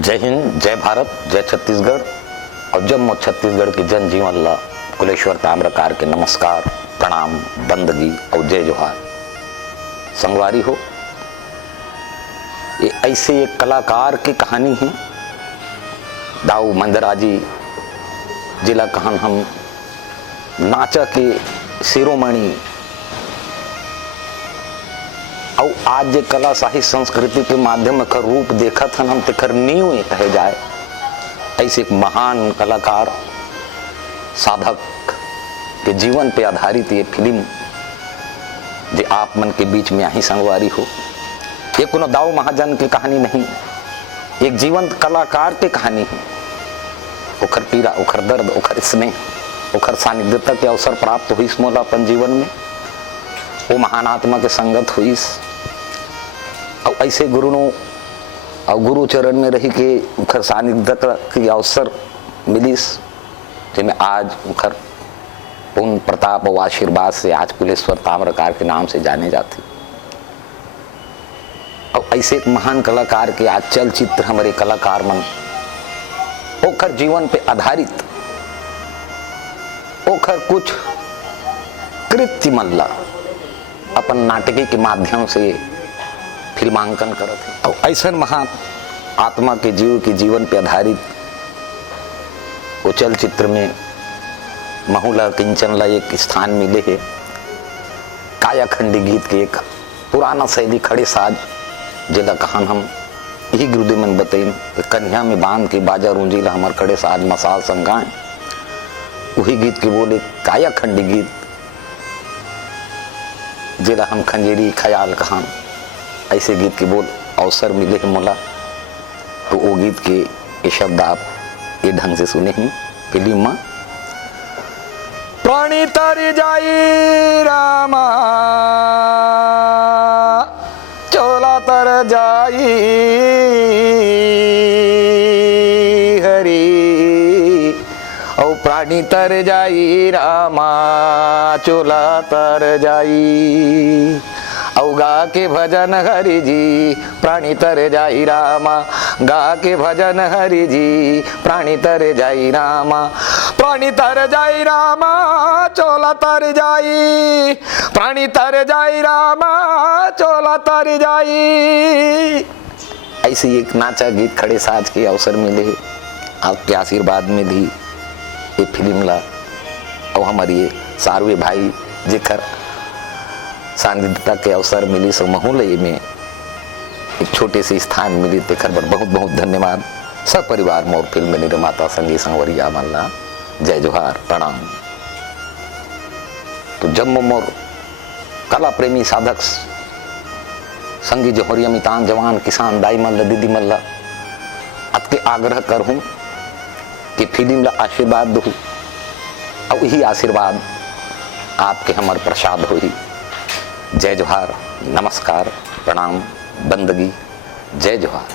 जय हिंद, जय भारत, जय छत्तीसगढ़ और जम्मू छत्तीसगढ़ की जनजीवन ला कुलेश्वर ताम्रकार के नमस्कार, प्रणाम, बंदगी और जय जोहार। संगवारी हो, ये ऐसे एक कलाकार की कहानी है। दाऊ मंदराजी जिला कहन हम नाचा के शिरोमणि और आज जे कला साहित्य संस्कृति के माध्यम का रूप देखत हन हम तेकर नींव कहे जाए। ऐसे एक महान कलाकार साधक के जीवन पे आधारित ये फिल्म जे आप मन के बीच में यही संगवारी हो। ये कोनो दाऊ महाजन की कहानी नहीं, एक जीवंत कलाकार की कहानी है। ओखर पीड़ा, ओखर दर्द, ओखर स्नेह, ओखर सानिध्यता के अवसर प्राप्त हुई मोला अपन जीवन में। वो महान आत्मा के संगत हुई और ऐसे गुरु और गुरु चरण में रही के उखर सानिध्यता के अवसर मिलिस, जिनमें आज उखर पूर्ण प्रताप और आशीर्वाद से आज कुलेश्वर ताम्रकार के नाम से जाने जाते। और ऐसे एक महान कलाकार के आज चलचित्र हमारे कलाकार मन ओखर जीवन पे आधारित ओखर कुछ कृत्य मल्ला अपन नाटकी के माध्यम से फिल्मांकन करत है। और ऐसा महान आत्मा के जीव के जीवन पे आधारित वो चलचित्र में महुला किंचन ला एक स्थान मिले है। कायाखंडी गीत के एक पुराना शैली खड़े साज जिला कहान हम यही गुरुदेव मन बताइन कन्या में बांध के बाजा रूंजी ला हमार खड़े साज मसाल संगाए। वही गीत के बोले कायाखंडी गीत जिला हम खंजेरी ख्याल कहान। ऐसे गीत के बोल अवसर मिले हैं मोला, तो वो गीत के ये शब्द आप ये ढंग से सुने हैं फिल्म में। प्राणी तर जाई रामा चोला तर जाई हरी, औ प्राणी तर जाई रामा चोला तर जाई। औ गा के भजन हरि जी प्राणी तर जाई रामा, गा के भजन हरि जी प्राणी तर जाई रामा। प्राणी तर जाई रामा चोला तर जाई, प्राणी तर जाई रामा चोला तर जाई। ऐसे एक नाचा गीत खड़े साज के अवसर मिले आपके आशीर्वाद में भी ये फिल्म ला। और हमारी ये सारवे भाई जेकर सानिध्यता के अवसर मिली सो महुलई में एक छोटे से स्थान मिली तेकर बर बहुत बहुत धन्यवाद। सब परिवार मोर फिल्म निर्माता संगी संवरिया मल्ला जय जोहार, प्रणाम। तो जब मोर कला प्रेमी साधक संगी जोहरिया मितान जवान किसान दाई मल्ला दीदी मल्ला अतके आग्रह कर हूँ कि फिल्म ला आशीर्वाद दो और यही आशीर्वाद आपके हमार प्रसाद हुई। जय जोहार, नमस्कार, प्रणाम, बंदगी, जय जोहार।